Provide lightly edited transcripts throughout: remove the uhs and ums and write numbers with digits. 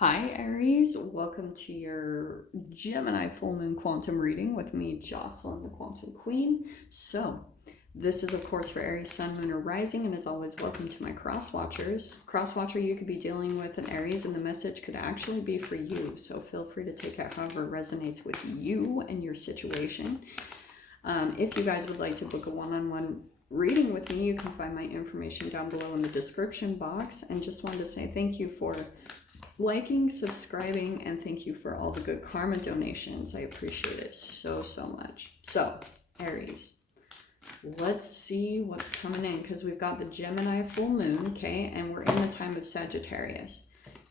Hi Aries, welcome to your Gemini full moon quantum reading with me, Jocelyn, the Quantum Queen. So, this is of course for Aries, Sun, Moon, or Rising, and as always, welcome to my cross watchers. Cross watcher, you could be dealing with an Aries, and the message could actually be for you. So feel free to take it however it resonates with you and your situation. If you guys would like to book a one-on-one reading with me, you can find my information down below in the description box. And just wanted to say thank you for liking, subscribing, and thank you for all the good karma donations. I appreciate it so much. So, Aries, let's see what's coming in, because we've got the Gemini full moon, okay, and we're in the time of Sagittarius.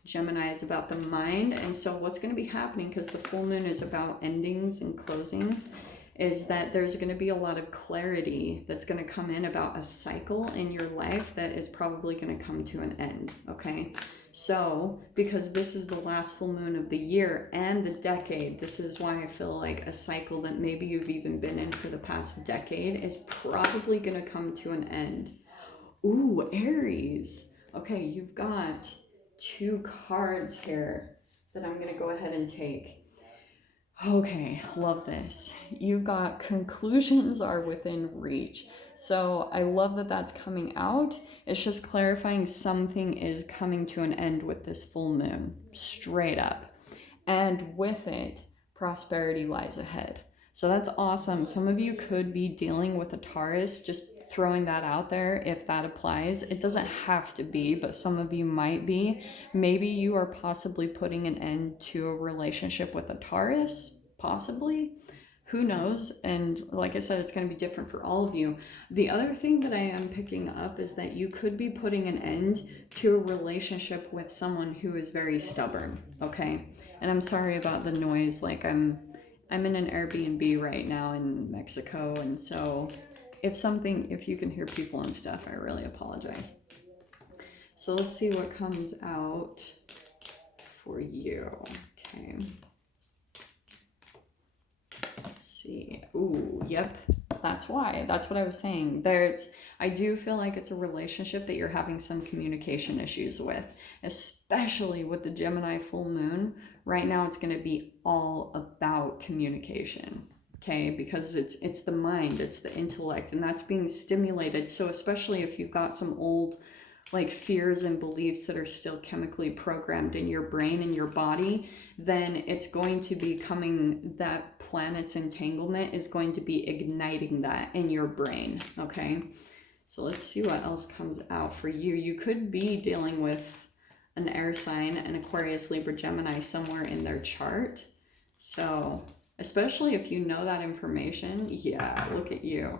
Gemini is about the mind, and so what's going to be happening, because the full moon is about endings and closings, is that there's going to be a lot of clarity that's going to come in about a cycle in your life that is probably going to come to an end, okay? So, because this is the last full moon of the year and the decade, this is why I feel like a cycle that maybe you've even been in for the past decade is probably going to come to an end. Ooh, Aries. Okay, you've got two cards here that I'm going to go ahead and take. Okay, love this. You've got conclusions are within reach. So I love that that's coming out. It's just clarifying something is coming to an end with this full moon, straight up. And with it, prosperity lies ahead. So that's awesome. Some of you could be dealing with a Taurus, just throwing that out there if that applies. It doesn't have to be, but some of you might be. Maybe you are possibly putting an end to a relationship with a Taurus, possibly. Who knows? And like I said, it's going to be different for all of you. The other thing that I am picking up is that you could be putting an end to a relationship with someone who is very stubborn, okay? And I'm sorry about the noise. Like I'm in an Airbnb right now in Mexico, and so if you can hear people and stuff, I really apologize. So let's see what comes out for you. Okay. Let's see. Ooh, yep. That's why. That's what I was saying. I do feel like it's a relationship that you're having some communication issues with, especially with the Gemini full moon. Right now it's going to be all about communication. Okay, because it's the mind, it's the intellect, and that's being stimulated. So especially if you've got some old like fears and beliefs that are still chemically programmed in your brain and your body, then it's going to be that planet's entanglement is going to be igniting that in your brain, okay? So let's see what else comes out for you. You could be dealing with an air sign, an Aquarius, Libra, Gemini somewhere in their chart. So especially if you know that information, yeah, look at you.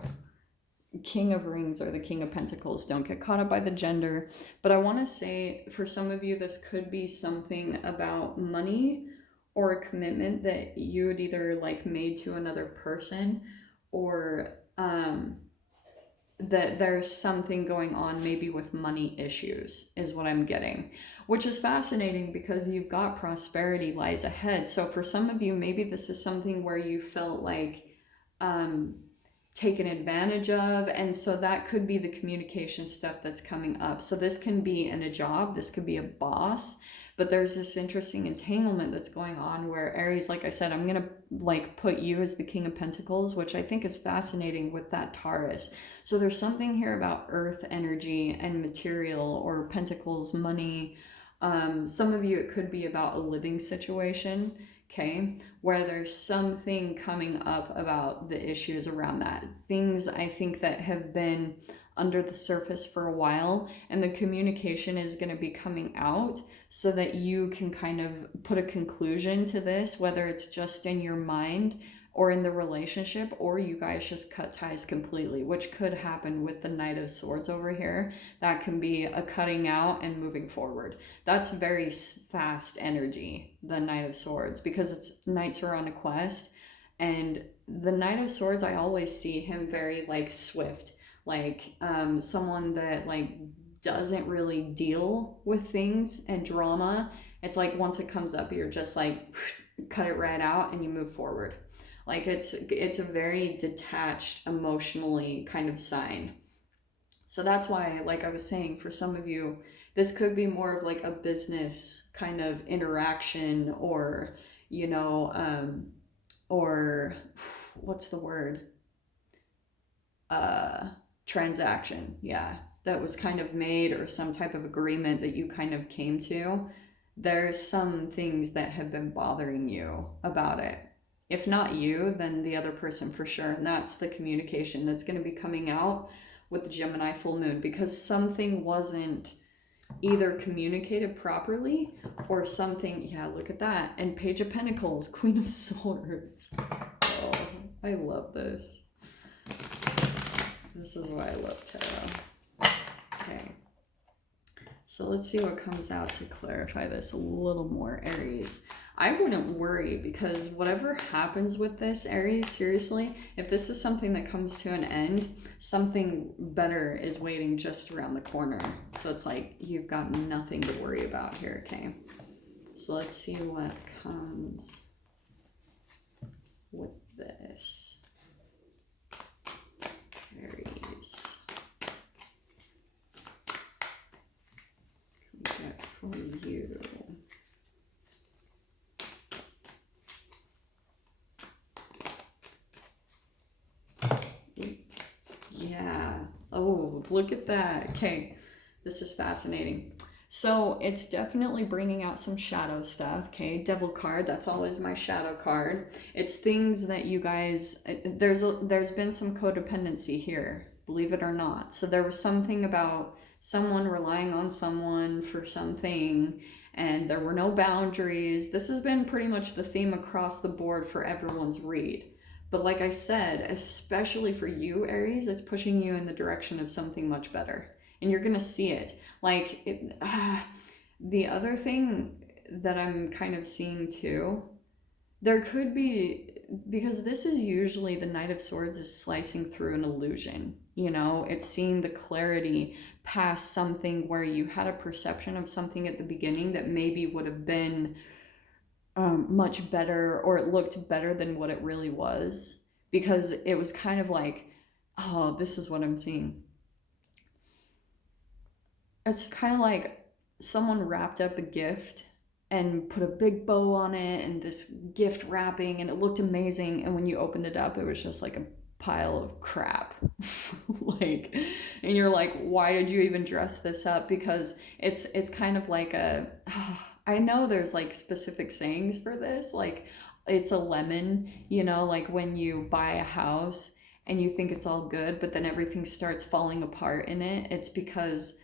King of Rings or the King of Pentacles. Don't get caught up by the gender. But I want to say for some of you, this could be something about money or a commitment that you had either like made to another person, or that there's something going on maybe with money issues is what I'm getting, which is fascinating because you've got prosperity lies ahead. So for some of you, maybe this is something where you felt like taken advantage of, and so that could be the communication stuff that's coming up. So this can be in a job, this could be a boss, but there's this interesting entanglement that's going on where Aries, like I said, I'm gonna like put you as the King of Pentacles, which I think is fascinating with that Taurus. So there's something here about earth energy and material, or Pentacles, money. Some of you, it could be about a living situation, okay, where there's something coming up about the issues around that. Things I think that have been under the surface for a while, and the communication is going to be coming out so that you can kind of put a conclusion to this, whether it's just in your mind or in the relationship, or you guys just cut ties completely, which could happen with the Knight of Swords over here. That can be a cutting out and moving forward. That's very fast energy, the Knight of Swords, because it's knights are on a quest, and the Knight of Swords, I always see him very like swift, like someone that like doesn't really deal with things and drama. It's like once it comes up, you're just like cut it right out and you move forward. Like it's a very detached, emotionally kind of sign. So that's why, like I was saying, for some of you, this could be more of like a business kind of interaction, or, you know, or what's the word? Transaction. Yeah. That was kind of made, or some type of agreement that you kind of came to. There's some things that have been bothering you about it. If not you, then the other person for sure. And that's the communication that's going to be coming out with the Gemini full moon, because something wasn't either communicated properly, or something, yeah, look at that. And Page of Pentacles, Queen of Swords. Oh, I love this. This is why I love tarot. Okay. So let's see what comes out to clarify this a little more, Aries. I wouldn't worry, because whatever happens with this, Aries, seriously, if this is something that comes to an end, something better is waiting just around the corner. So it's like you've got nothing to worry about here, okay? So let's see what comes with this. Aries. Get for you. Yeah. Oh, look at that. Okay. This is fascinating. So it's definitely bringing out some shadow stuff. Okay. Devil card. That's always my shadow card. It's things that you guys, there's been some codependency here, believe it or not. So there was something about someone relying on someone for something, and there were no boundaries. This has been pretty much the theme across the board for everyone's read. But like I said, especially for you, Aries, it's pushing you in the direction of something much better. And you're going to see it. Like, the other thing that I'm kind of seeing too, there could be, because this is usually the Knight of Swords is slicing through an illusion. You know, it's seeing the clarity past something where you had a perception of something at the beginning that maybe would have been much better, or it looked better than what it really was, because it was kind of like, oh, this is what I'm seeing. It's kind of like someone wrapped up a gift and put a big bow on it and this gift wrapping, and it looked amazing, and when you opened it up, it was just like a pile of crap. Like, and you're like, why did you even dress this up? Because it's kind of like a I know there's like specific sayings for this, like it's a lemon, you know, like when you buy a house and you think it's all good, but then everything starts falling apart in it. It's because,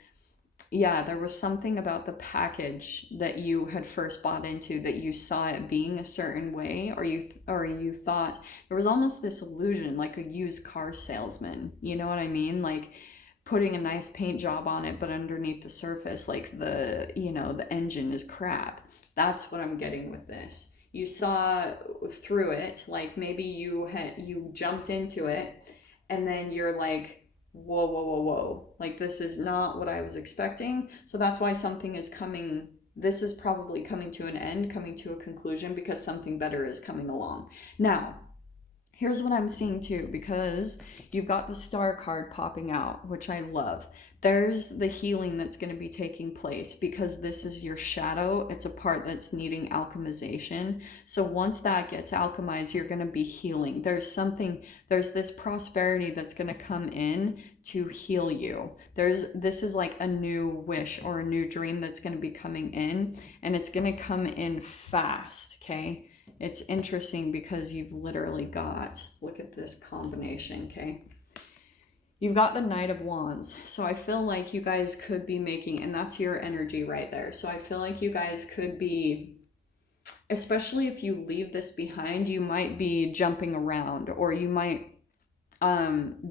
yeah, there was something about the package that you had first bought into, that you saw it being a certain way, or you thought there was almost this illusion, like a used car salesman, you know what I mean? Like putting a nice paint job on it, but underneath the surface, like the engine is crap. That's what I'm getting with this. You saw through it, like maybe you jumped into it, and then you're like, whoa, whoa, whoa, whoa. Like, this is not what I was expecting. So that's why something is coming. This is probably coming to an end, coming to a conclusion, because something better is coming along. Now, here's what I'm seeing too, because you've got the Star card popping out, which I love. There's the healing that's going to be taking place, because this is your shadow. It's a part that's needing alchemization. So once that gets alchemized, you're going to be healing. There's this prosperity that's going to come in to heal you. This is like a new wish or a new dream that's going to be coming in, and it's going to come in fast, okay? It's interesting because you've literally got, look at this combination, okay? You've got the Knight of Wands. So I feel like you guys could be making, and that's your energy right there. So I feel like you guys could be, especially if you leave this behind, you might be jumping around, or you might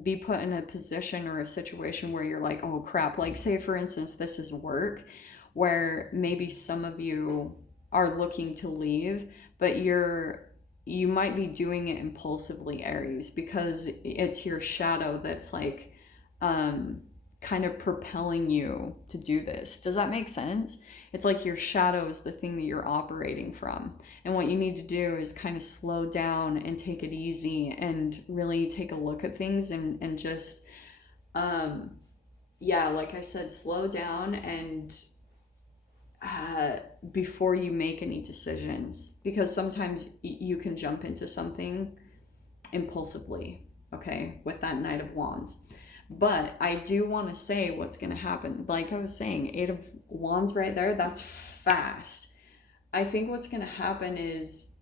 be put in a position or a situation where you're like, oh crap. Like, say for instance, this is work, where maybe some of you are looking to leave, but you might be doing it impulsively, Aries, because it's your shadow that's like kind of propelling you to do this. Does that make sense? It's like your shadow is the thing that you're operating from, and what you need to do is kind of slow down and take it easy and really take a look at things, and just yeah, like I said, slow down and before you make any decisions, because sometimes you can jump into something impulsively, okay, with that Knight of Wands. But I do want to say what's going to happen. Like I was saying, Eight of Wands right there, that's fast. I think what's going to happen is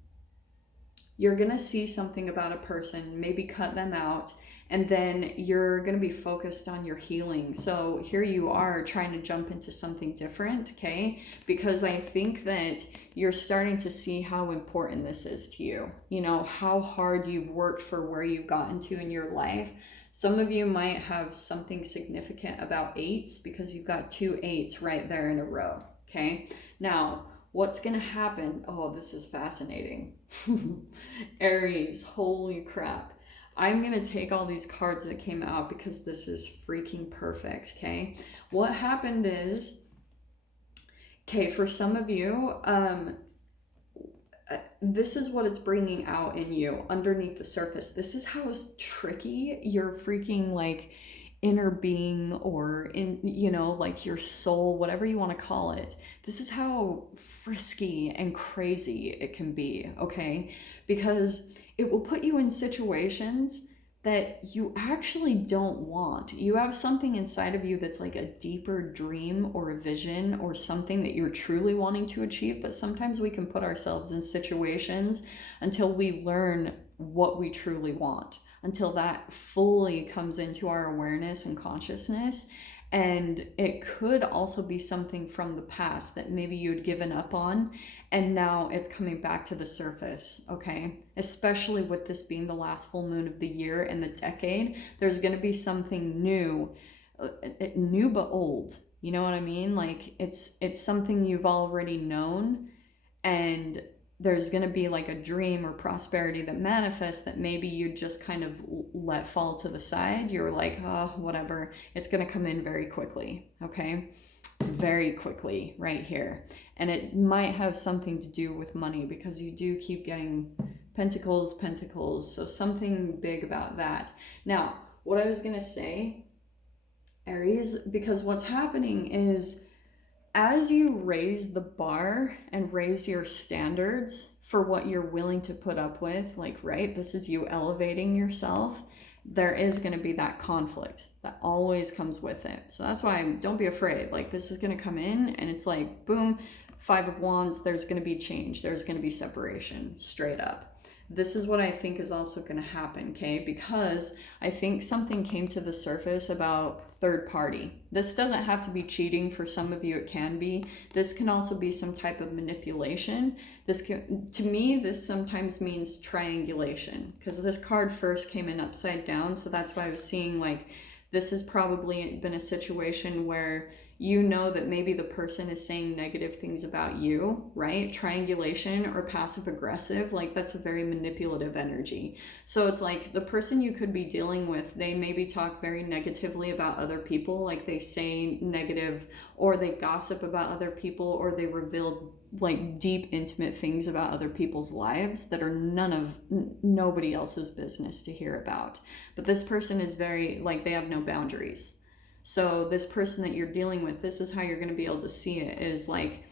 you're going to see something about a person, maybe cut them out, and then you're going to be focused on your healing. So here you are trying to jump into something different, okay? Because I think that you're starting to see how important this is to you. You know, how hard you've worked for where you've gotten to in your life. Some of you might have something significant about eights because you've got 2 8s right there in a row, okay? Now, what's going to happen? Oh, this is fascinating. Aries, holy crap. I'm going to take all these cards that came out because this is freaking perfect, okay? What happened is, okay, for some of you, this is what it's bringing out in you underneath the surface. This is how tricky your freaking like inner being, or in, you know, like your soul, whatever you want to call it. This is how frisky and crazy it can be, okay? Because it will put you in situations that you actually don't want. You have something inside of you that's like a deeper dream or a vision or something that you're truly wanting to achieve, but sometimes we can put ourselves in situations until we learn what we truly want, until that fully comes into our awareness and consciousness. And it could also be something from the past that maybe you'd given up on, and now it's coming back to the surface, okay? Especially with this being the last full moon of the year and the decade, there's going to be something new but old. You know what I mean? Like it's something you've already known, and there's going to be like a dream or prosperity that manifests that maybe you just kind of let fall to the side. You're like, oh, whatever. It's going to come in very quickly, okay? Very quickly right here. And it might have something to do with money because you do keep getting pentacles. So something big about that. Now, what I was going to say, Aries, because what's happening is, as you raise the bar and raise your standards for what you're willing to put up with, like, right, this is you elevating yourself, there is going to be that conflict that always comes with it. So that's why don't be afraid. Like, this is going to come in and it's like, boom, 5 of Wands, there's going to be change. There's going to be separation, straight up. This is what I think is also going to happen, okay? Because I think something came to the surface about third party. This doesn't have to be cheating. For some of you, it can be. This can also be some type of manipulation. This can, to me, this sometimes means triangulation, because this card first came in upside down. So that's why I was seeing like, this has probably been a situation where you know that maybe the person is saying negative things about you, right? Triangulation or passive aggressive, like that's a very manipulative energy. So it's like the person you could be dealing with, they maybe talk very negatively about other people, like they say negative, or they gossip about other people, or they reveal like deep, intimate things about other people's lives that are nobody else's business to hear about. But this person is very, like, they have no boundaries. So this person that you're dealing with, this is how you're going to be able to see it, is like,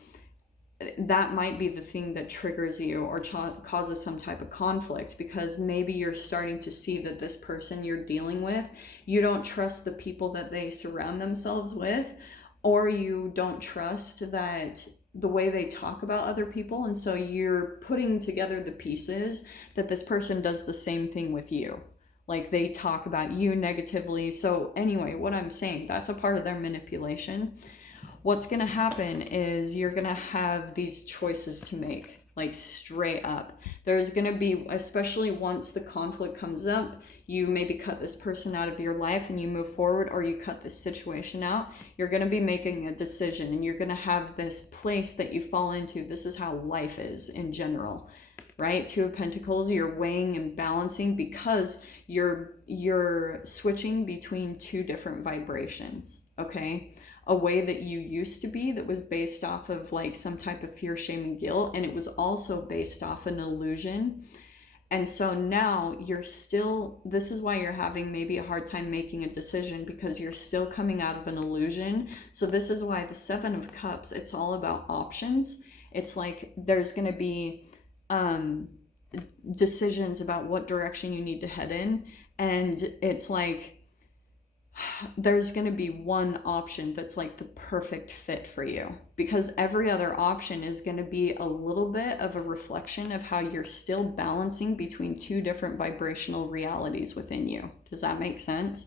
that might be the thing that triggers you or causes some type of conflict, because maybe you're starting to see that this person you're dealing with, you don't trust the people that they surround themselves with, or you don't trust that the way they talk about other people. And so you're putting together the pieces that this person does the same thing with you. Like they talk about you negatively. So anyway, what I'm saying, that's a part of their manipulation. What's going to happen is you're going to have these choices to make, like straight up. There's going to be, especially once the conflict comes up, you maybe cut this person out of your life and you move forward, or you cut this situation out. You're going to be making a decision, and you're going to have this place that you fall into. This is how life is in general. Right? 2 of Pentacles, you're weighing and balancing because you're switching between 2 different vibrations, okay? A way that you used to be that was based off of like some type of fear, shame, and guilt, and it was also based off an illusion. And so now you're still, this is why you're having maybe a hard time making a decision, because you're still coming out of an illusion. So this is why the Seven of Cups, it's all about options. It's like there's going to be decisions about what direction you need to head in. And it's like, there's going to be one option that's like the perfect fit for you, because every other option is going to be a little bit of a reflection of how you're still balancing between two different vibrational realities within you. Does that make sense?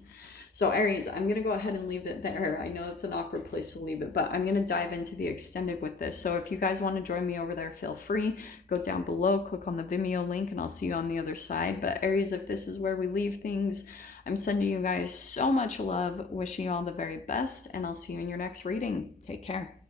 So Aries, I'm going to go ahead and leave it there. I know it's an awkward place to leave it, but I'm going to dive into the extended with this. So if you guys want to join me over there, feel free. Go down below, click on the Vimeo link, and I'll see you on the other side. But Aries, if this is where we leave things, I'm sending you guys so much love, wishing you all the very best, and I'll see you in your next reading. Take care.